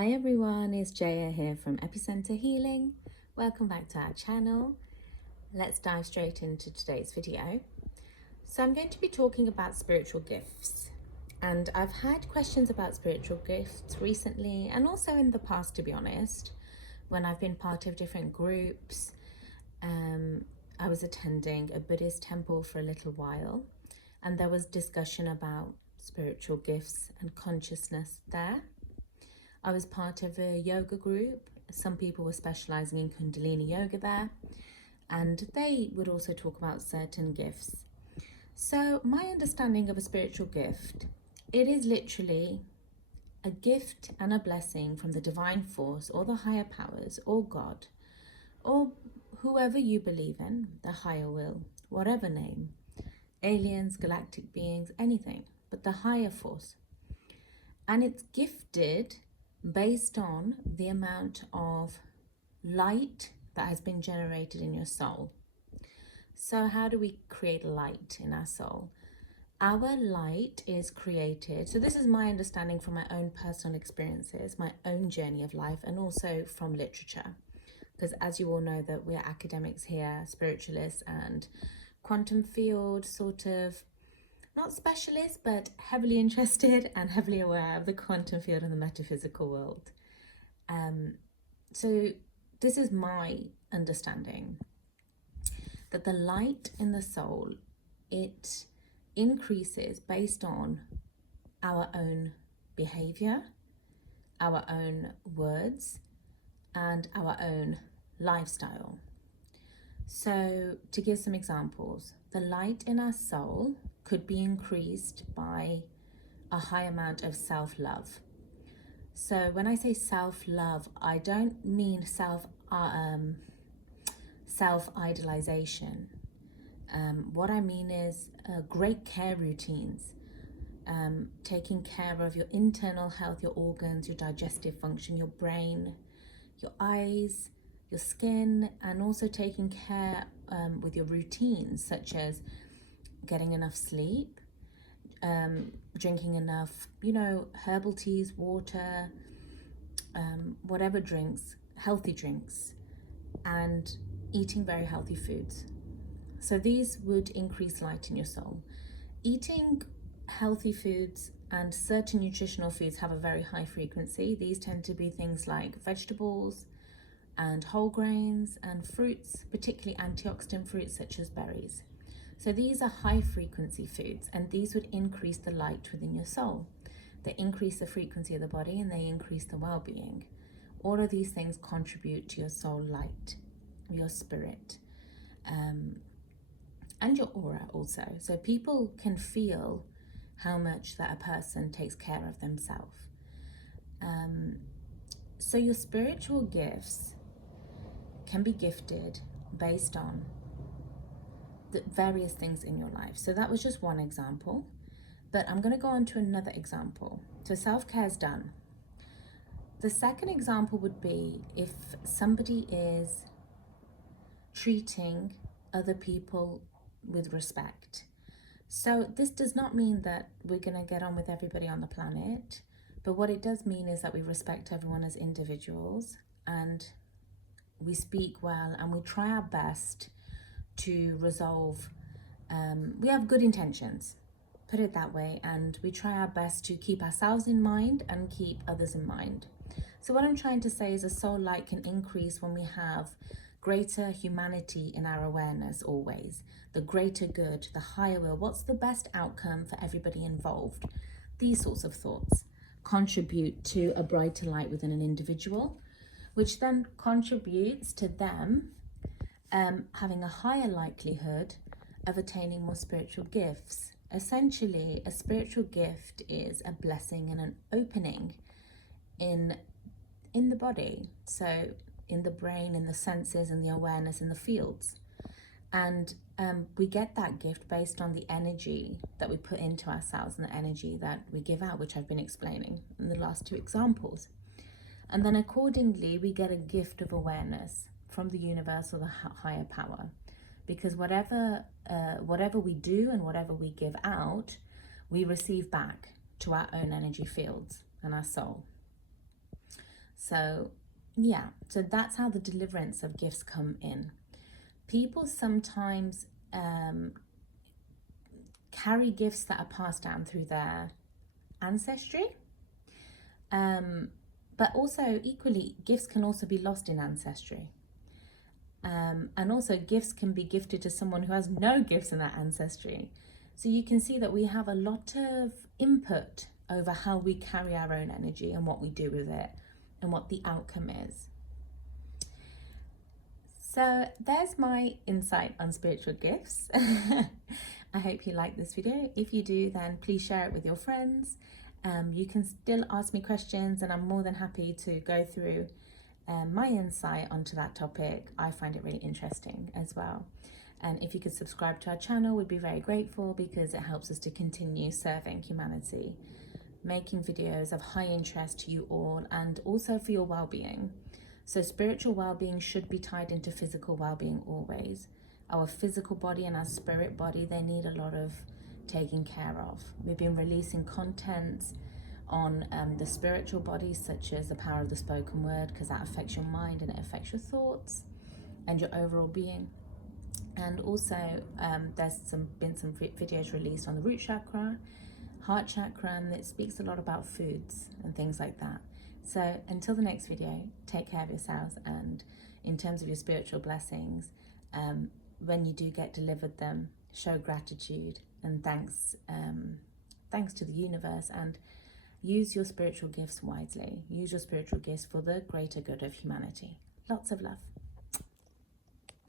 Hi everyone, it's Jaya here from Epicenter Healing. Welcome back to our channel. Let's dive straight into today's video. So I'm going to be talking about spiritual gifts. And I've had questions about spiritual gifts recently and also in the past, to be honest, when I've been part of different groups. I was attending a Buddhist temple for a little while, and there was discussion about spiritual gifts and consciousness there. I was part of a yoga group. Some people were specializing in Kundalini yoga there, and they would also talk about certain gifts. So my understanding of a spiritual gift, it is literally a gift and a blessing from the divine force or the higher powers or God or whoever you believe in, the higher will, whatever name, aliens, galactic beings, anything, but the higher force. And it's gifted based on the amount of light that has been generated in your soul. So how do we create light in our soul? Our light is created, so this is my understanding from my own personal experiences, my own journey of life, and also from literature. Because as you all know that we're academics here, spiritualists and quantum field sort of, not specialists, but heavily interested and heavily aware of the quantum field and the metaphysical world. So this is my understanding, that the light in the soul, it increases based on our own behavior, our own words, and our own lifestyle. So to give some examples, the light in our soul could be increased by a high amount of self-love. So when I say self-love, I don't mean self-idolization. What I mean is great care routines, taking care of your internal health, your organs, your digestive function, your brain, your eyes, your skin, and also taking care with your routines, such as getting enough sleep, drinking enough, herbal teas, water, whatever drinks, healthy drinks, and eating very healthy foods. So these would increase light in your soul. Eating healthy foods and certain nutritional foods have a very high frequency. These tend to be things like vegetables and whole grains and fruits, particularly antioxidant fruits such as berries. So these are high frequency foods, and these would increase the light within your soul. They increase the frequency of the body and they increase the well-being. All of these things contribute to your soul light, your spirit, and your aura also. So people can feel how much that a person takes care of themselves. So your spiritual gifts can be gifted based on the various things in your life. So that was just one example, but I'm going to go on to another example. So self-care is done. The second example would be if somebody is treating other people with respect. So this does not mean that we're going to get on with everybody on the planet, but what it does mean is that we respect everyone as individuals, and we speak well, and we try our best to resolve. We have good intentions, put it that way, and we try our best to keep ourselves in mind and keep others in mind. So what I'm trying to say is a soul light can increase when we have greater humanity in our awareness always, the greater good, the higher will, what's the best outcome for everybody involved. These sorts of thoughts contribute to a brighter light within an individual, which then contributes to them having a higher likelihood of attaining more spiritual gifts. Essentially, a spiritual gift is a blessing and an opening in the body, so in the brain, in the senses, in the awareness, in the fields. And we get that gift based on the energy that we put into ourselves and the energy that we give out, which I've been explaining in the last two examples. And then accordingly, we get a gift of awareness from the universe or the higher power, because whatever we do and whatever we give out, we receive back to our own energy fields and our soul. So yeah, so that's how the deliverance of gifts come in. People sometimes carry gifts that are passed down through their ancestry. But also equally, gifts can also be lost in ancestry. And also gifts can be gifted to someone who has no gifts in that ancestry. So you can see that we have a lot of input over how we carry our own energy and what we do with it and what the outcome is. So there's my insight on spiritual gifts. I hope you like this video. If you do, then please share it with your friends. You can still ask me questions and I'm more than happy to go through my insight onto that topic. I find it really interesting as well. And if you could subscribe to our channel, we'd be very grateful because it helps us to continue serving humanity, making videos of high interest to you all and also for your well-being. So spiritual well-being should be tied into physical well-being always. Our physical body and our spirit body, they need a lot of taking care of. We've been releasing content on the spiritual body, such as the power of the spoken word, because that affects your mind and it affects your thoughts and your overall being. And also there's been some videos released on the root chakra, heart chakra, and it speaks a lot about foods and things like that. So until the next video, take care of yourselves, and in terms of your spiritual blessings, when you do get delivered them, show gratitude and thanks to the universe, and use your spiritual gifts wisely. Use your spiritual gifts for the greater good of humanity. Lots of love.